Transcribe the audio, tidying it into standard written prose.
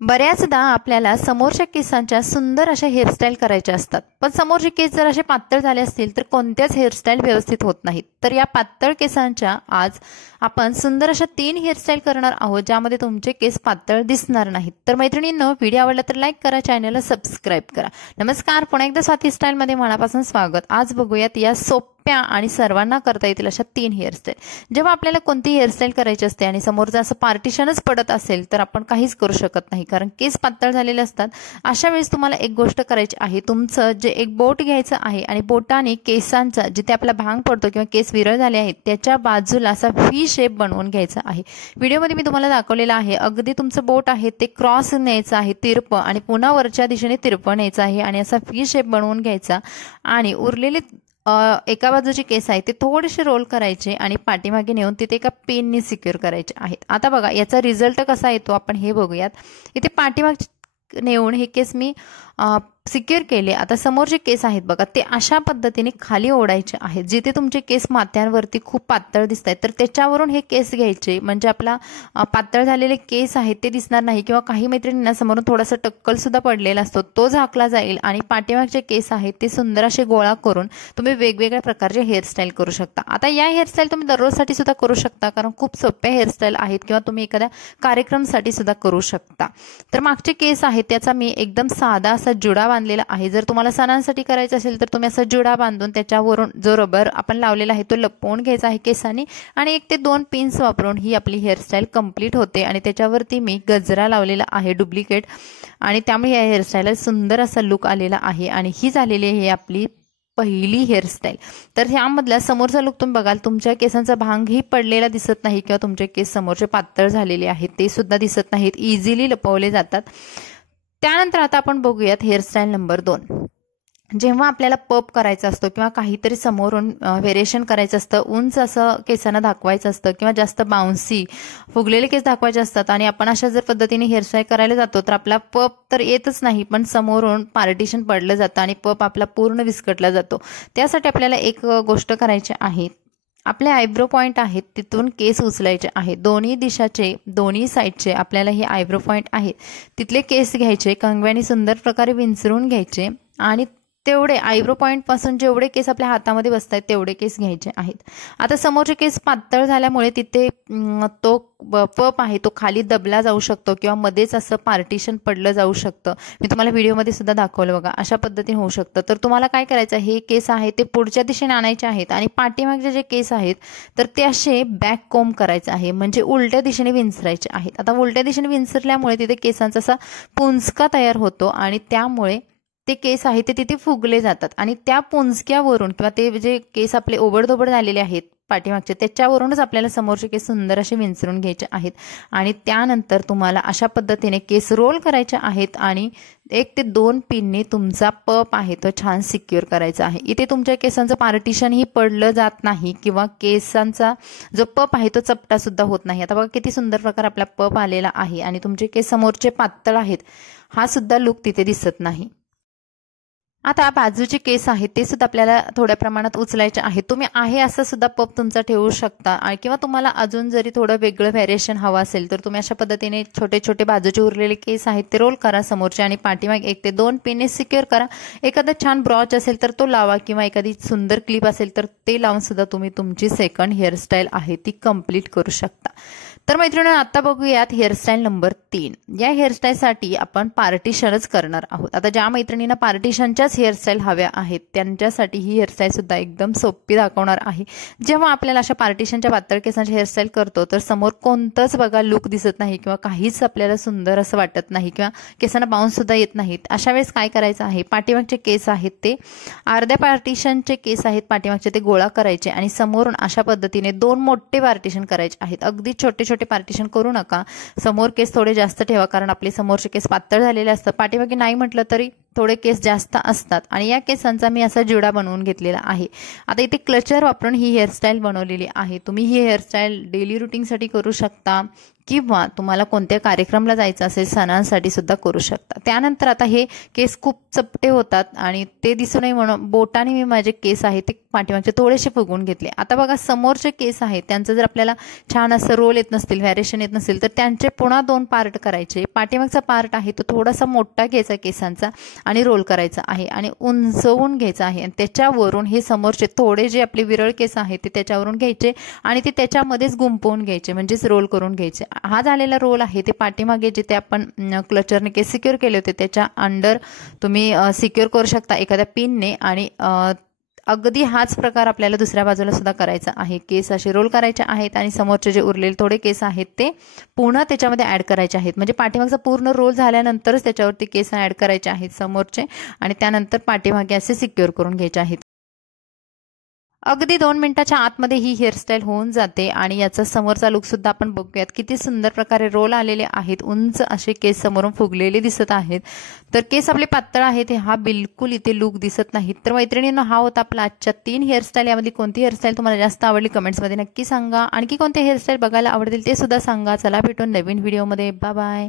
बऱ्याचदा आपल्याला समोरच्या केसांच्या सुंदर अशा हेअरस्टाईल करायच्या असतात, पण समोरचे केस जर असे पातळ झाले असतील तर कोणत्याच हेअरस्टाईल व्यवस्थित होत नाहीत। तर या पातळ केसांच्या आज आपण सुंदर अशा 3 हेअरस्टाईल करणार आहोत, ज्यामध्ये तुमचे केस पातळ दिसणार नाहीत। तर मैत्रिणींनो, व्हिडिओ आवडला तर लाईक करा, चॅनलला सबस्क्राइब करा। नमस्कार, पुन्हा एकदा स्वाती स्टाईल मध्ये मनापासून स्वागत। आज बघूयात या सोप्या आणि सर्वांना करता येतील अशा 3 हेअरस्टाईल। जेव्हा आपल्याला कोणती हेअरस्टाईल करायची असते आणि समोरचं असं पार्टिशनच पडत असेल तर आपण काहीच करू शकत नाही, कारण केस पातळ झालेले असतात। अशा वेळेस तुम्हाला एक गोष्ट करायची आहे, तुमचं जे एक बोट घ्यायचं आहे आणि बोटाने केसांचा जिथे आपला भांग पडतो किंवा केस विरळ झाले आहेत त्याच्या बाजूला असा व्ही शेप बनवून घ्यायचा आहे। व्हिडिओमध्ये मी तुम्हाला दाखवलेला आहे, अगदी तुमचं बोट आहे ते क्रॉस न्यायचं आहे, तिरप, आणि पुन्हा वरच्या दिशेने तिरप न्यायचं आहे आणि असा व्ही शेप बनवून घ्यायचा आणि उरलेले एका बाजूचे केस आहे ते थोडेसे रोल करायचे आणि पाठीमागे नेऊन तिथे एका पेनने सिक्युअर करायचे आहेत। आता बघा याचा रिझल्ट कसा येतो आपण हे बघूयात। इथे पाठीमागे नेऊन हे केस मी सिक्युअर केले। आता समोरचे केस आहेत बघा, ते अशा पद्धतीने खाली ओढायचे आहेत। जिथे तुमचे केस माथ्यांवरती खूप पातळ दिसत आहेत तर त्याच्यावरून हे केस घ्यायचे, म्हणजे आपला पातळ झालेले केस आहेत ते दिसणार नाही, किंवा काही मैत्रिणींना समोरून थोडासा टक्कल सुद्धा पडलेला असतो तो झाकला जाईल आणि पाठीमागचे केस आहेत ते सुंदर असे गोळा करून तुम्ही वेगवेगळ्या प्रकारचे हेअरस्टाईल करू शकता। आता या हेअरस्टाईल तुम्ही दररोजसाठी सुद्धा करू शकता, कारण खूप सोप्या हेअरस्टाईल आहेत, किंवा तुम्ही एखाद्या कार्यक्रमासाठी सुद्धा करू शकता। तर मागचे केस आहेत त्याचा मी एकदम साधा असा जुडा बांधलेला आहे। जर तुम्हाला सणांसाठी करायचं असेल तर तुम्ही असा जुडा बांधून त्याच्यावरून जो रबर आपण लावलेला आहे तो लपवून घ्यायचा आहे केसांनी, आणि 1 ते 2 पिन्स वापरून ही आपली हेअरस्टाईल कंप्लीट होते। आणि त्याच्यावरती मी गजरा लावलेला आहे डुप्लिकेट, आणि त्यामुळे या हेअरस्टाईलला सुंदर असा लुक आलेला आहे। आणि ही झालेली आहे आपली पहिली हेअरस्टाईल। तर ह्यामधला समोरचा लुक तुम्ही बघाल, तुमच्या केसांचा भांगही पडलेला दिसत नाही, किंवा तुमचे केस समोरचे पातळ झालेले आहेत ते सुद्धा दिसत नाहीत, इझिली लपवले जातात। त्यानंतर आता आपण बघूयात हेअरस्टाईल नंबर 2। जेव्हा आपल्याला पप करायचा असतो किंवा काहीतरी समोरून व्हेरिएशन करायचं असतं, उंच असं केसांना दाखवायचं असतं किंवा जास्त बाउन्सी फुगलेले केस दाखवायचे असतात, आणि आपण अशा जर पद्धतीने हेअरस्टाईल करायला जातो तर आपला पप तर येतच नाही, पण समोरून पार्टिशन पडलं जातं आणि पप आपला पूर्ण विस्कटला जातो। त्यासाठी आपल्याला एक गोष्ट करायची आहे, आपले आयब्रो पॉइंट आहेत तिथून केस उचलायचे आहेत। दोन्ही दिशाचे, दोन्ही साईडचे आपल्याला हे आयब्रो पॉइंट आहेत तिथले केस घ्यायचे, कंगव्याने सुंदर प्रकारे विंचरून घ्यायचे, आणि तेवढे आयब्रो पॉइंट पासून जेवढे केस आपल्या हातामध्ये बसत आहेत तेवढे केस घ्यायचे आहेत। आता समोरचे केस पातळ झाल्यामुळे तिथे तो पप आहे तो खाली दबला जाऊ शकतो, किंवा मध्येच असं पार्टिशन पडलं जाऊ शकतं। मी तुम्हाला व्हिडिओमध्ये सुद्धा दाखवलं बघा, अशा पद्धतीने होऊ शकतं। तर तुम्हाला काय करायचं, हे केस आहे ते पुढच्या दिशेने आणायचे आहेत, आणि पाठीमागचे जे केस आहेत तर ते असे बॅक कोम्ब करायचे आहे, म्हणजे उलट्या दिशेने विंचरायचे आहेत। आता उलट्या दिशेने विंचरल्यामुळे तिथे केसांचा असा पुंजका तयार होतो, आणि त्यामुळे ते केस आहे ते तिथे फुगले जातात, आणि त्या पुंजक्यावरून किंवा ते जे केस आपले ओबडधोबड झालेले आहेत पाठीमागचे त्याच्यावरूनच आपल्याला समोरचे केस सुंदर असे विंचरून घ्यायचे आहेत। आणि त्यानंतर तुम्हाला अशा पद्धतीने केस रोल करायचे आहेत, आणि 1 ते 2 पिनने तुमचा पप आहे तो छान सिक्युअर करायचा आहे। इथे तुमच्या केसांचं पार्टिशनही पडलं जात नाही, किंवा केसांचा जो पप आहे तो चपटा सुद्धा होत नाही। आता बघा किती सुंदर प्रकार आपला पप आलेला आहे, आणि तुमचे केस समोरचे पातळ आहेत हा सुद्धा लुक तिथे दिसत नाही। आता बाजूचे केस आहेत ते सुद्धा आपल्याला थोड्या प्रमाणात उचलायचे आहेत। तुम्ही आहे असं सुद्धा पप तुमचा ठेवू शकता, किंवा तुम्हाला अजून जरी थोडं वेगळं व्हेरिएशन हवं असेल तर तुम्ही अशा पद्धतीने छोटे छोटे बाजूचे उरलेले केस आहेत ते रोल करा समोरचे, आणि पाठीमागे 1 ते 2 पिनने सिक्युअर करा। एखादा छान ब्रॉच असेल तर तो लावा, किंवा एखादी सुंदर क्लिप असेल तर ते लावून सुद्धा तुम्ही तुमची सेकंड हेअरस्टाईल आहे ती कंप्लीट करू शकता। तर मैत्रिणींनो, आता बघूयात हेअरस्टाईल नंबर 3। या हेअरस्टाईलसाठी आपण पार्टिशनच करणार आहोत। आता ज्या मैत्रिणींना पार्टिशनच्याच हेअरस्टाईल हव्या आहेत त्यांच्यासाठी ही हेअरस्टाईल सुद्धा एकदम सोपी दाखवणार आहे। जेव्हा आपल्याला अशा पार्टिशनच्या पातळ केसांची हेअरस्टाईल करतो तर समोर कोणतंच बघा लुक दिसत नाही, किंवा काहीच आपल्याला सुंदर असं वाटत नाही, किंवा केसांना बाउन्स सुद्धा येत नाहीत। अशा वेळेस काय करायचं आहे, पाठीमागचे केस आहेत ते अर्ध्या पार्टिशनचे केस आहेत पाठीमागचे ते गोळा करायचे, आणि समोरून अशा पद्धतीने 2 मोठे पार्टिशन करायचे आहेत। अगदी छोटे छोटे पार्टिशन करू नका, समोर केस थोडे जास्त ठेवा, कारण आपले समोरचे केस पातळ झालेले असतात। पाठीमागे नाही म्हटलं तरी थोडे केस जास्त असतात आणि या केसांचा मी असा जुडा बनवून घेतलेला आहे। आता इथे क्लचर वापरून ही हेअरस्टाईल बनवलेली आहे। तुम्ही ही हेअरस्टाईल डेली रुटीनसाठी करू शकता किंवा तुम्हाला कोणत्या कार्यक्रमाला जायचं असेल सणांसाठी सुद्धा करू शकता। त्यानंतर आता हे केस खूप चपटे होतात आणि ते दिसू नये म्हणून बोटाने मी माझे केस आहे ते पाठीमागचे थोडेसे फुगवून घेतले। आता बघा समोरचे केस आहेत त्यांचं जर आपल्याला छान असं रोल येत नसतील, व्हॅरिएशन येत नसेल तर त्यांचे पुन्हा 2 पार्ट करायचे। पाठीमागचा पार्ट आहे तो थोडासा मोठा घ्यायचा केसांचा आणि रोल करायचा आहे आणि उंचवून घ्यायचा आहे आणि त्याच्यावरून हे समोरचे थोडे जे आपले विरळ केस आहेत ते त्याच्यावरून घ्यायचे आणि ते त्याच्यामध्येच गुंपवून घ्यायचे, म्हणजेच रोल करून घ्यायचे। हा झालेला रोल आहे ते पाठीमागे जिथे आपण क्लचरने केस सिक्युअर केले होते त्याच्या अंडर तुम्ही सिक्युअर करू शकता एखाद्या पिनने आणि अगदी हाच प्रकार आपल्याला दुसऱ्या बाजूला सुद्धा करायचा आहे। केस असे रोल करायचे आहेत आणि समोरचे जे उरलेले थोडे केस आहेत ते पुन्हा त्याच्यामध्ये ॲड करायचे आहेत, म्हणजे पाठीमागचा पूर्ण रोल झाल्यानंतरच त्याच्यावरती केस ॲड करायचे आहेत समोरचे आणि त्यानंतर पाठीमागे असे सिक्युअर करून घ्यायचे आहेत। अगदी 2 मिनिटाच्या आतमध्ये ही हेअरस्टाईल होऊन जाते आणि याचा समोरचा लुक सुद्धा आपण बघूयात। किती सुंदर प्रकारे रोल आलेले आहेत, उंच असे केस समोरून फुगलेले दिसत आहेत। तर केस आपले पातळ आहेत, हा बिलकुल इथे लुक दिसत नाही। तर मैत्रिणींनो, हा होता आपला आजच्या 3 हेअरस्टाईल। यामध्ये कोणती हेअरस्टाईल तुम्हाला जास्त आवडली कमेंट्समध्ये नक्की सांगा। आणखी कोणते हेअरस्टाईल बघायला आवडतील ते सुद्धा सांगा। चला भेटून नवीन व्हिडिओमध्ये, बाय बाय।